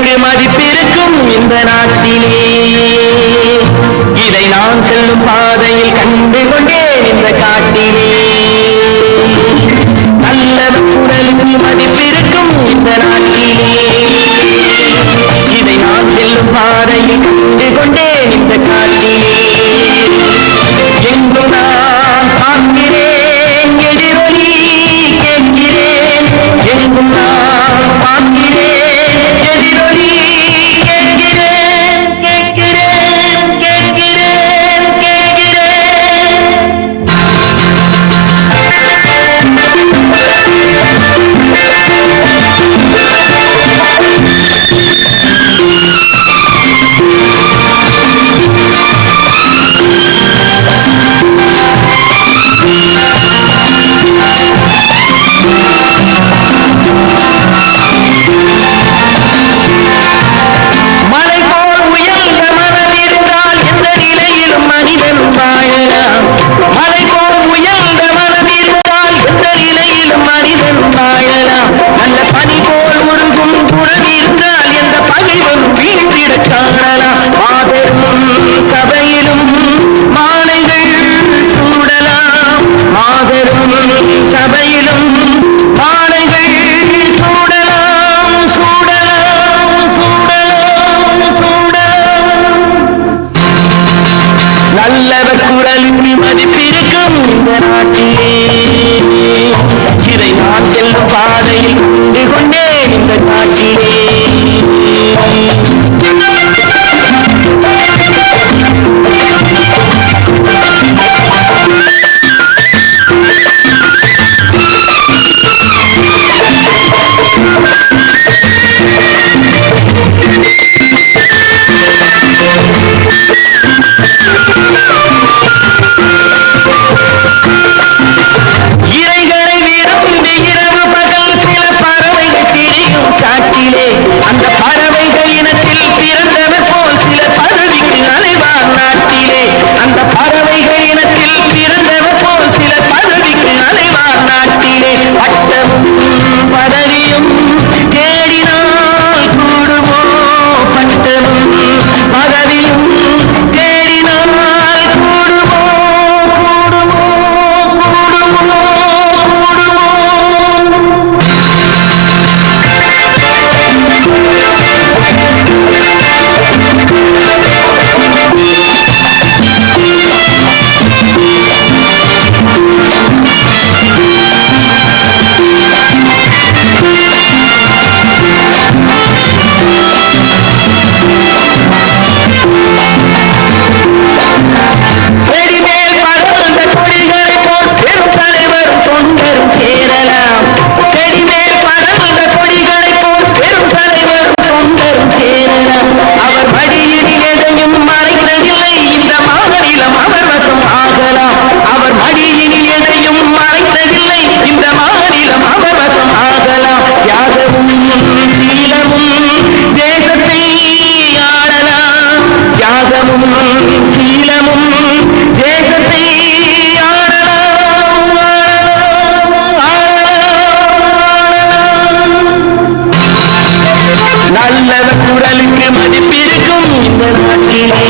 குரலுக்கு மதிப்பிருக்கும் இந்த நாட்டிலே இதை நான் செல்லும் பாதையில் கண்டு கொண்டேன் இந்த காட்டிலே நல்லவர் குரலுக்கு மதிப்பிருக்கும் இந்த நாட்டிலே இதை நான் செல்லும் பாதையில் கண்டு கொண்டேன் இந்த காட்டிலே எங்கும் நான் பார்க்கிறேன் எதிரொலி கேட்கிறேன் எங்கும் நான் பார்க்கிறேன் எதிரொலி கேட்கிறேன் கேட்கிறேன் கேட்கிறேன் கேட்கிறேன் மலை போல் உயர்ந்த மனம் இருந்தால் எந்த நிலையிலும் மனிதன் வாழலாம் மலை போல் உயர்ந்த மனம் இருந்தால் எந்த நிலையிலும் மனிதன் வாழலாம் நல்ல பனி போல் உருகும் குரல் இருந்தால் எந்த பகைவன் வீழ்ந்திட காணலாம் மாபெரும் சபையிலும் மாலைகள் சூடலாம் மாபெரும் சபையிலும் மாலைகள் சூடலாம் சூடலாம் சூடலாம் சூடலாம் நல்லவர் குரலுக்கு மதிப்பிருக்கும் இந்த நாட்டிலே இதை நான் செல்லும் பாதையில் கண்டு கொண்டேன் இந்த காட்சியிலே இறைகளை விரும்பி இரவு பகல் சில பறவைகள் திரியும் காட்டிலே அந்த பறவைகள் இனத்தில் பிறந்தவர் போல் சில பதவிக்கு அலைவார் நாட்டிலே அந்த பறவைகள் இனத்தில் பிறந்தவர் போல் சில பதவிக்கு அலைவார் நாட்டிலே பட்டமும் பதவியும் தேடினால் கூடுமோ பட்டமும் பதவியும் தேடினால் கூடுமோ கூடுமோ கூடுமோ கூடுமோ செடிமேல் படர்ந்த கொடிகளைப் போல் பெரும் தலைவரும் தொண்டரும் சேரலாம் செடிமேல் படர்ந்த கொடிகளைப் போல் பெரும் தலைவரும் தொண்டரும் சேரலாம் அவர் வழியில் எதையும் மறைக்கிறதில்லை இந்த மாநிலம் அவர் வசம் ஆகலாம் அவர் வழியில் எதையும் மறைக்கிறதில்லை இந்த மாநிலம் அவர் வசம் ஆகலாம் யாகவும் சீலமும் தேசத்தை ஆளலாம் யாகவும் சீலமும் தேசத்தை ஆளலாம் நல்லவர் குரலுக்கு மதிப்பிருக்கும் இந்த நாட்டிலே